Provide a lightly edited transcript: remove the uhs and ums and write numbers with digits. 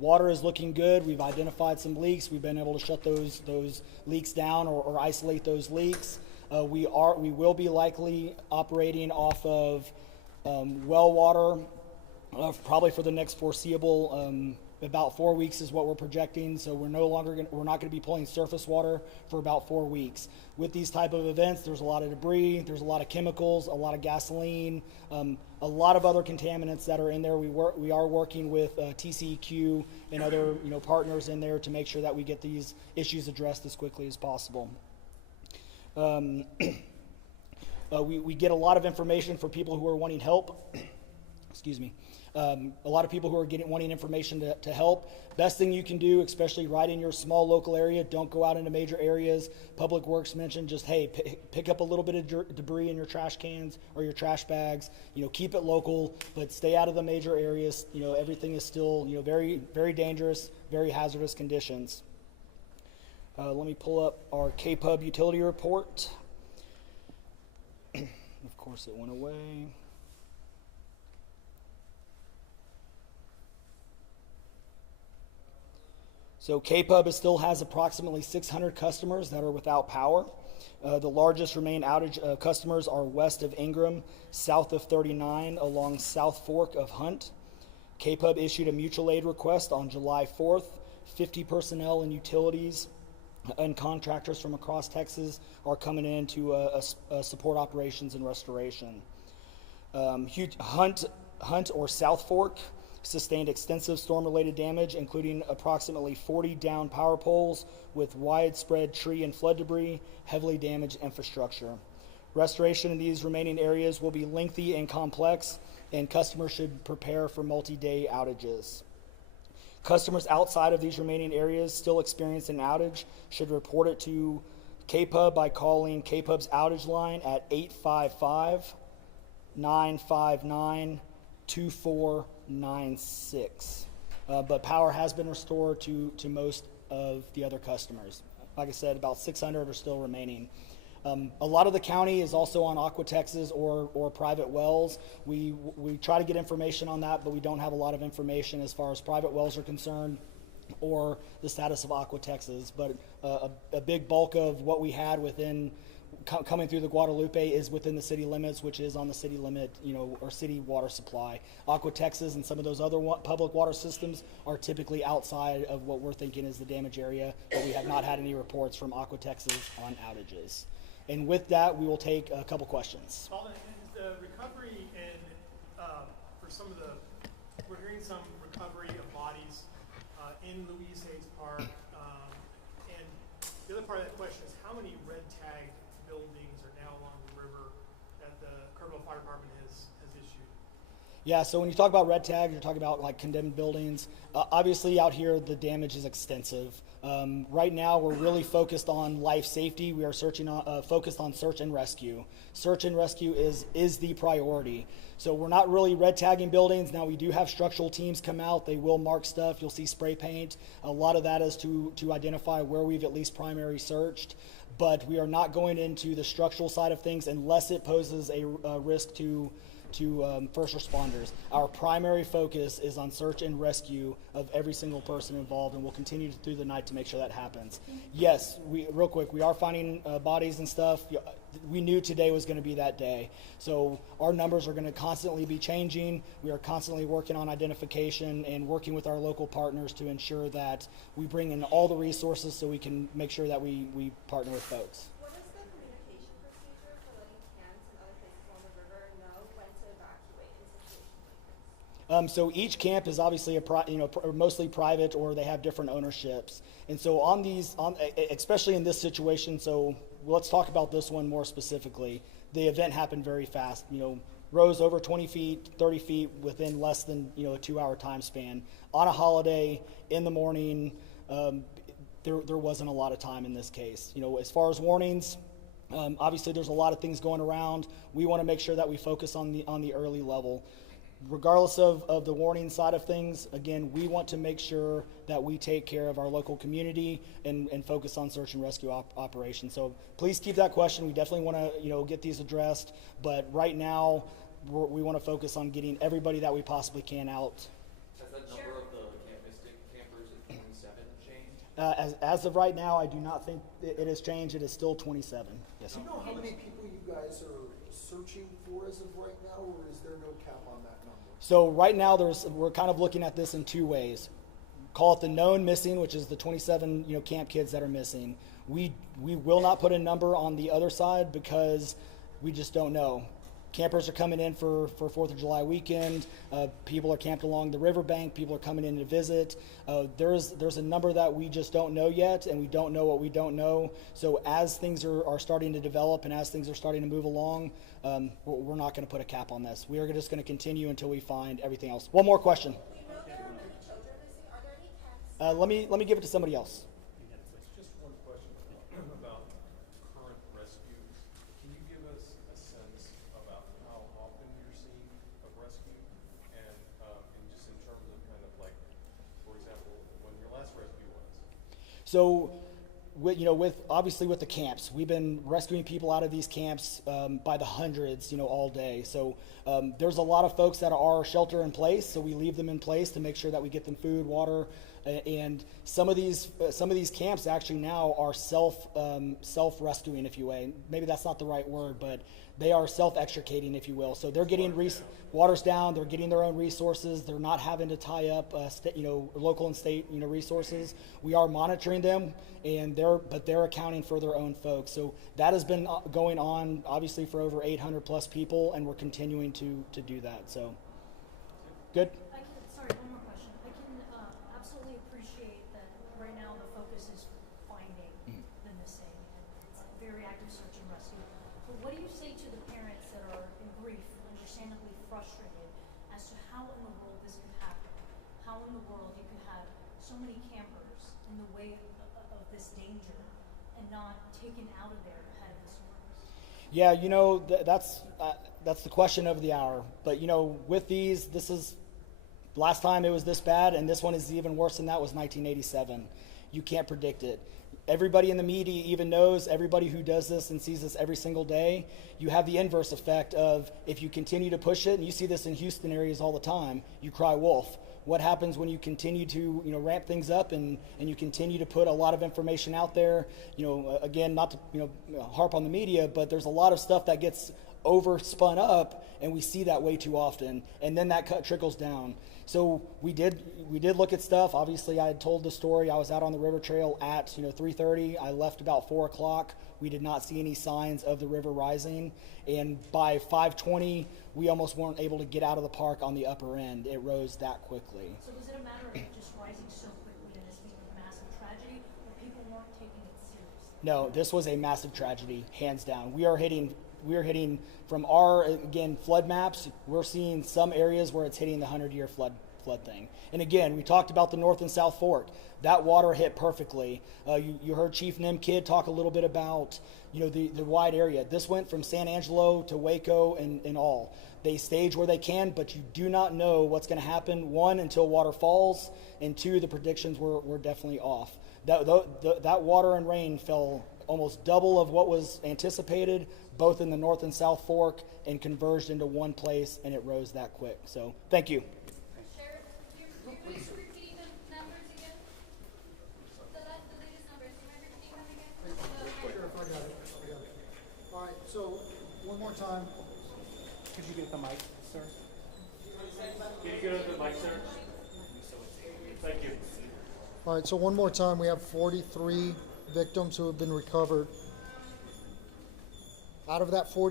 water is looking good. We've identified some leaks. We've been able to shut those leaks down or isolate those leaks. We will be likely operating off of well water probably for the next foreseeable. About 4 weeks is what we're projecting, so we're not going to be pulling surface water for about 4 weeks. With these type of events, there's a lot of debris, there's a lot of chemicals, a lot of gasoline, a lot of other contaminants that are in there. We are working with TCEQ and other partners in there to make sure that we get these issues addressed as quickly as possible. We get a lot of information for people who are wanting help. Excuse me. A lot of people who are wanting information to help. Best thing you can do, especially right in your small local area, don't go out into major areas. Public Works mentioned just, hey, pick up a little bit of debris in your trash cans or your trash bags. Keep it local, but stay out of the major areas. Everything is still, very, very dangerous, very hazardous conditions. Let me pull up our KPUB utility report. Of course, it went away. So KPUB still has approximately 600 customers that are without power. The largest remaining outage customers are west of Ingram, south of 39, along South Fork of Hunt. KPUB issued a mutual aid request on July 4th. 50 personnel and utilities and contractors from across Texas are coming in to support operations and restoration. Hunt or South Fork sustained extensive storm-related damage, including approximately 40 downed power poles with widespread tree and flood debris, heavily damaged infrastructure. Restoration in these remaining areas will be lengthy and complex, and customers should prepare for multi-day outages. Customers outside of these remaining areas still experiencing an outage should report it to KPUB by calling KPUB's outage line at 855-959-2496. But power has been restored to most of the other customers. Like I said, about 600 are still remaining. A lot of the county is also on Aqua Texas or private wells. We try to get information on that, but we don't have a lot of information as far as private wells are concerned or the status of Aqua Texas. But a big bulk of what we had coming through the Guadalupe is within the city limits, which is on the city limit, or city water supply. Aqua Texas and some of those other public water systems are typically outside of what we're thinking is the damage area, but we have not had any reports from Aqua Texas on outages. And with that, we will take a couple questions. Alden, is the recovery for some of we're hearing some recovery of bodies in Louise Hayes Park. And the other part of that question is how many red tag buildings are now along the river that the Kerrville Fire Department has issued? Yeah, so when you talk about red tag, you're talking about like condemned buildings. Obviously out here, the damage is extensive. Right now, we're really focused on life safety. We are focused on search and rescue. Search and rescue is the priority. So we're not really red tagging buildings. Now we do have structural teams come out. They will mark stuff. You'll see spray paint. A lot of that is to identify where we've at least primary searched. But we are not going into the structural side of things unless it poses a risk to first responders. Our primary focus is on search and rescue of every single person involved, and we'll continue through the night to make sure that happens. Yes, real quick, we are finding bodies and stuff. We knew today was going to be that day. So our numbers are going to constantly be changing. We are constantly working on identification and working with our local partners to ensure that we bring in all the resources so we can make sure that we partner with folks. What is the communication procedure for letting camps and other places along the river know when to evacuate in situations like this? So each camp is obviously mostly private, or they have different ownerships. And so especially in this situation, so let's talk about this one more specifically. The event happened very fast. Rose over 20 feet, 30 feet within less than a 2-hour time span. On a holiday in the morning, there wasn't a lot of time in this case. As far as warnings, obviously there's a lot of things going around. We want to make sure that we focus on the early level. Regardless of the warning side of things, again, we want to make sure that we take care of our local community and focus on search and rescue operations. So please keep that question. We definitely want to get these addressed, but right now we want to focus on getting everybody that we possibly can out. Has that number of the As of right now, I do not think it has changed. It is still 27. Yes, sir. Do you know how many people you guys are searching for as of right now, or is there no cap on that number? So right now, we're kind of looking at this in two ways. Call it the known missing, which is the 27 camp kids that are missing. We will not put a number on the other side because we just don't know. Campers are coming in for 4th of July weekend. People are camped along the riverbank. People are coming in to visit. There's a number that we just don't know yet, and we don't know what we don't know. So as things are starting to develop and as things are starting to move along, we're not going to put a cap on this. We are just going to continue until we find everything else. One more question. We know there are many children missing. Are there any camps? Let me give it to somebody else. Just one question about current rescues. Can you give us a sense about how often you're seeing a rescue, and just in terms of kind of like, for example, when your last rescue was? So, obviously with the camps, we've been rescuing people out of these camps by the hundreds, all day. So there's a lot of folks that are shelter in place, so we leave them in place to make sure that we get them food, water, and some of these camps actually now are self-rescuing, if you will. Maybe that's not the right word, but they are self-extricating, if you will. So they're getting water's down, they're getting their own resources. They're not having to tie up, local and state, resources. We are monitoring them, and they're accounting for their own folks. So that has been going on, obviously, for over 800 plus people, and we're continuing to do that. So, good. Sorry, one more question. I can absolutely appreciate that right now the focus is finding the missing, and it's a very active search and rescue. But what do you say to the parents that are in grief, understandably frustrated, as to how in the world this could happen? How in the world you could have so many campers in the way of this danger and not taken out of there ahead of the storms? Yeah, that's the question of the hour. But with these, this is last time it was this bad, and this one is even worse than that. Was 1987. You can't predict it. Everybody in the media even knows, everybody who does this and sees this every single day, you have the inverse effect of if you continue to push it, and you see this in Houston areas all the time, you cry wolf. What happens when you continue to ramp things up and you continue to put a lot of information out there? Again, not to harp on the media, but there's a lot of stuff that gets overspun up, and we see that way too often, and then that trickles down. So we did look at stuff. Obviously, I had told the story. I was out on the river trail at 3:30. I left about 4 o'clock. We did not see any signs of the river rising, and by 5:20, we almost weren't able to get out of the park on the upper end. It rose that quickly. So was it a matter of it just rising so quickly and this being a massive tragedy, or people weren't taking it seriously? No, this was a massive tragedy, hands down. We are hitting from our, again, flood maps. We're seeing some areas where it's hitting the 100-year flood thing. And again, we talked about the North and South Fork. That water hit perfectly. You heard Chief Nim Kidd talk a little bit about the wide area. This went from San Angelo to Waco and all. They stage where they can, but you do not know what's going to happen, one, until water falls, and two, the predictions were definitely off. That water and rain fell almost double of what was anticipated, both in the North and South Fork, and converged into one place, and it rose that quick. So thank you. Sheriff, do you mind repeating the numbers again? The latest numbers. Do you mind repeating them again? Sheriff, I got it. All right, so one more time. Could you get the mic, sir? Can you get to the mic, sir? Thank you. All right, so one more time. We have 43 victims who have been recovered. Out of that 40.